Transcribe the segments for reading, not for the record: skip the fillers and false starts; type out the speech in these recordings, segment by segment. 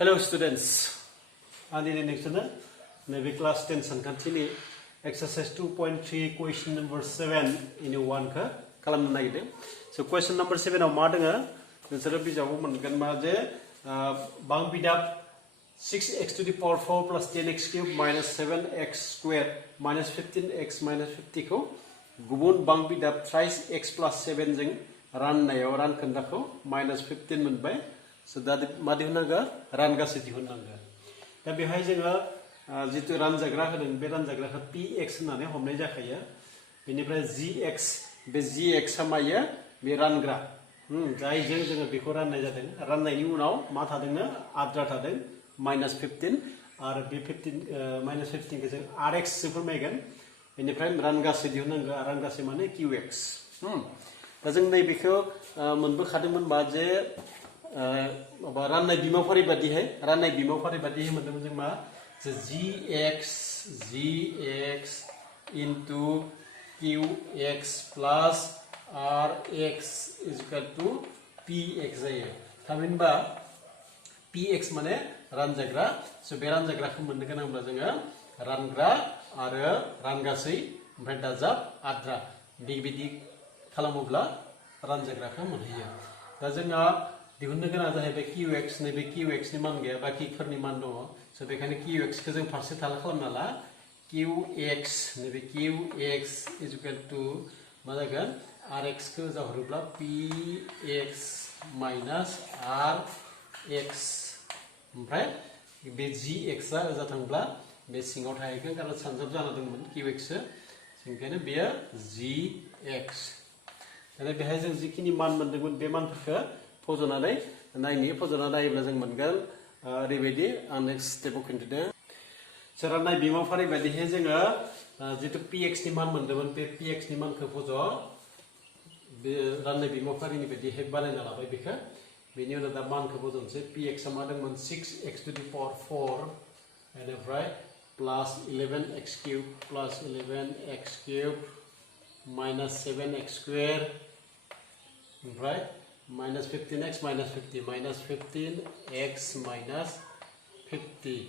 Hello students. Ani next na class 10 sankantini exercise 2.3 question number 7 in 1 ka kalamna naide. So question number 7 aw ma danga nosoro bijabu mongan ma je bang bidap 6x to the power 4 plus 10x cube minus 7x square minus 15x minus 50 ko gubun bang bidap thrice x plus 7 jeng ran nayaw ran kandako minus 15 monbai. So that madihunanga ranga sidihunanga. Da behaय जोङो जितु रानजाग्रा होदों बे रानजाग्राखौ px होननानै हमनाय जाखायो. बेनिफ्राय gx बे gx आ मायो बे रानग्रा. जायजों जोङो बेखौ राननाय जादों. राननायनि उनाव मा थादोंनो आद्रा थादों -15 आरो बे 15 -15 खौ जों rx जों फोरमायगोन. बेनिफ्राय रानगासे दिहुननांगौ रानगासे माने qx. दा जों नै बेखौ मोनबोखादोंमोन बा जे माबा राननाय बिमाफारि बादिहाय मोनदोंमोन जों मा जे gx into qx plus rx is equal to px जायो. थामहिनबा px माने रानजाग्रा. सो बे रानजाग्राखौ मोननो गोनांब्ला जोङो रानग्रा आरो रानगासै ओमफ्राय दाजाब आद्रा बेबायदि खालामोब्ला रानजाग्राखौ मोनहैयो. दा जोंहा दिहुननो गोनां जाहैबाय qx नैबे qx नि मान गैया बाखिफोरनि मान दङ. स' बेखायनो qx खौ जों फारसे थाल खालामना ला. qx नैबे qx is equal to मा जागोन rx खौ जाहरोब्ला px minus rx ओमफ्राय बे gx आ जाथांब्ला बे सिङाव थाहैगोन कारण सानजाब जाना दंमोन qx ओंखायनो बेयो gx. दाना बेहाय जों जिखिनि मान मोनदोंमोन बे मानफोरखौ फज'नानै नायोब्ला जों मोनगोन ओरैबायदि आं नेक्स्ट स्टेपआव खिन्थादों. राननाय बिमाफारि बायदिहाय जोङो जितु px नि मान मोनदोंमोन बे px नि मानखौ फज' बे राननाय बिमाफारिनि बायदिहाय बानायना लाबाय बेखौ. बेनि उनाव दा मानखौ फज'नोसै. px आ मा दंमोन 6x to the power 4 बेनिफ्राय plus 11x cube plus 11x cube minus 7x square ओमफ्राय minus 15x minus 50 minus 15x minus 50.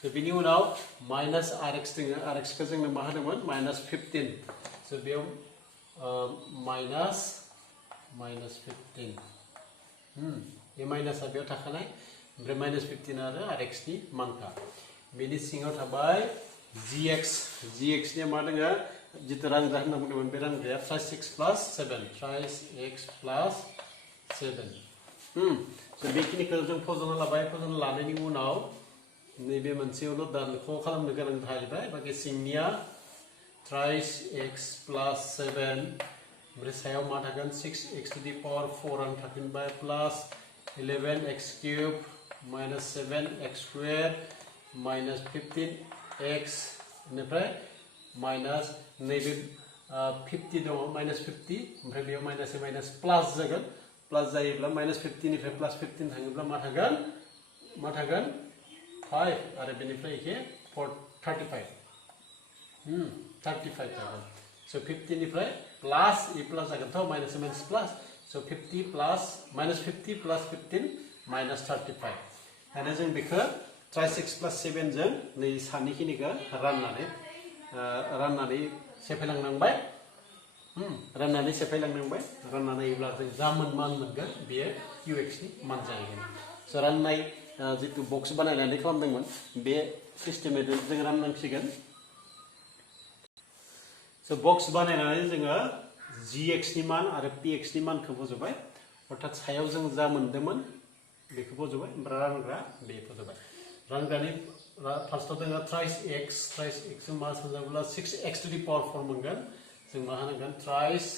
So बिनि उनाव minus rx दङो. rx खौ जोंनो मा होदोंमोन minus 15. So बेयाव minus 15. बे माइनासआ बेयाव थाखानाय ओमफ्राय minus 15 आरो rx नि मानखा. बेनि सिङाव थाबाय gx नि मा दङो जितु रानग्रा होनना बुंदोंमोन बे रानग्राया thrice x plus 7 thrice x plus 7. So बेखिनिखौ जों फज'ना लाबाय. फज'ना लानायनि उनाव नैबे मोनसेयावल' दानख' खालामनो गोनां जाहैबाय. बाखि सिंनिया thrice x plus 7 ओमफ्राय सायाव मा थागोन 6x to the power 4 आं थाफिनबाय plus 11x cube minus 7x square minus 15x बेनिफ्राय minus नैबे 50 दङ minus 50 ओमफ्राय बेयाव माइनास प्लास जागोन. प्लास जायोब्ला minus 50 निफ्राय plus 15 थाङोब्ला मा थागोन 5 आरो बेनिफ्राय एखे 35 थागोन. So 50 निफ्राय प्लास ए प्लास जागोनथ' माइनास प्लास. So 50 प्लास minus 50 plus 15 minus 35. दाना जों बेखौ thrice x plus 7 जों नै सानैखिनिखौ राननानै सेफायलांनांबाय. राननानै नायोब्ला जों जा मान मोनगोन बेयो qx नि मान जाहैगोन. स' राननाय जितु बक्स बानायनानै खालामदोंमोन बे सिस्टेमै जों राननांसिगोन. स' बक्स बानायनानै जोङो gx नि मान आरो px नि मानखौ फज'बाय. अर्थात सायाव जों जा मोनदोंमोन बेखौ फज'बाय ओमफ्राय रानग्रा बे फज'बाय. रानग्रानि फार्स्टआव दङ thrice x जों मा सानजाब्ला 6x to the power 4 मोनगोन. जों मा होनांगोन thrice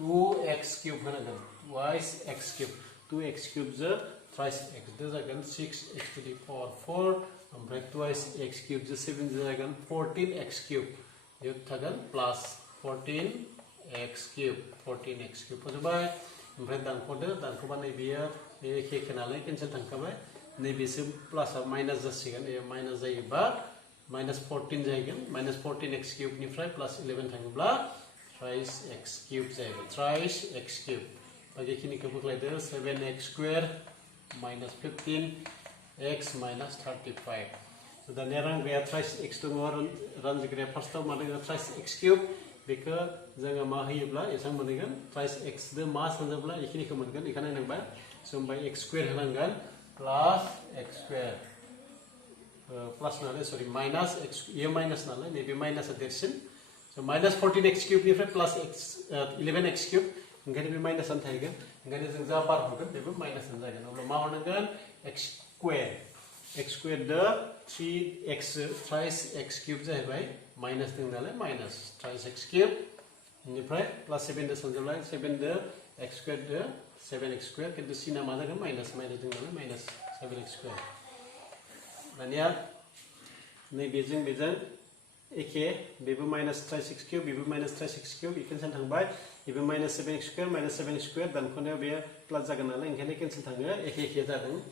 2x cube होनांगोन twice x cube 2x cube जो thrice x जो जागोन 6x to the power 4 ओमफ्राय twice x cube जो 7 जो जागोन 14x cube बेयाव थागोन plus 14x cube फजोबबाय. ओमफ्राय दानख'बा नैबेयो एखे नालाय केन्सेल थांखाबाय. नैबेसो प्लासआ माइनास जासिगोन. माइनास जायोबा minus 14 जाहैगोन. minus 14x cube निफ्राय plus 11 थाङोब्ला thrice x cube जाहैगोन. thrice x cube बाखिखिनिखौ बोख्लायदो 7x square minus 15x minus 35. So the nerang gaya thrice x to more runs gaya first of all thrice x cube because janga ma hayibla isang manigan thrice x the mass hanjabla ikini ko mangan ikana nangba so by x square hanangan plus x square plus nale sorry minus x a minus nale maybe minus addition so minus 14x cube ni plus x 11x cube ngani be minus an thaigan ngani jang ja par hogan bebe minus an jagan obla ma hanangan x square the 3x thrice x cube jahai minus thing nale minus thrice x cube inifrai plus 7 the sanjabla 7 the x square the 7x square kintu sina ma jagan minus thing nale minus 7x square nania nei bejang eke bebe minus thrice x cube bebe minus thrice x cube cancel thangbai bebe minus 7x square dan khone be plus jagan nale ingkane cancel thanga eke jagan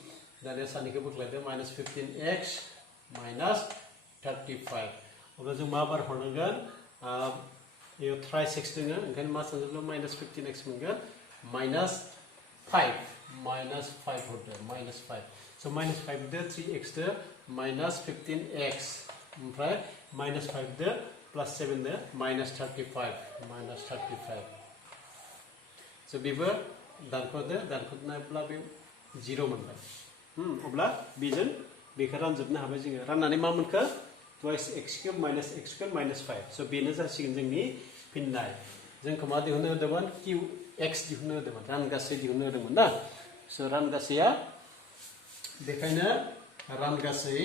dan sani ke buklade minus 15x minus 35 obra jong ma bar hornagan yo thrice x dinga ingkane ma sanjablo minus 15x manggan minus 5 hoda minus 5 so minus 5 the 3x the minus 15x right minus 5 the plus 7 the minus 35 so biba dan khod na bla be 0 manba obla bijan bekaran jobna habai jinga ranani ma moनखो twice x cube minus 5 so beno जासिगोन जोंनि फिननाय जों खमा दिहुननो होदोंमोन qx दिहुननो होदोंमोन रान गासै दिहुननो होदोंमोन ना so रान गासैया बेखायनो रान गासै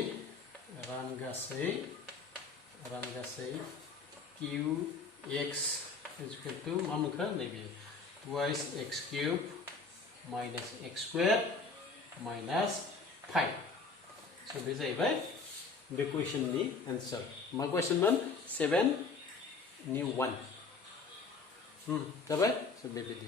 qx is equal to मा मोनखो नैबे twice x cube minus x square minus 5 so बे जाहैबाय बे क्वेश्चन नि आंसर मा क्वेश्चन मोन 7 नि 1 जाबाय so बेबायदि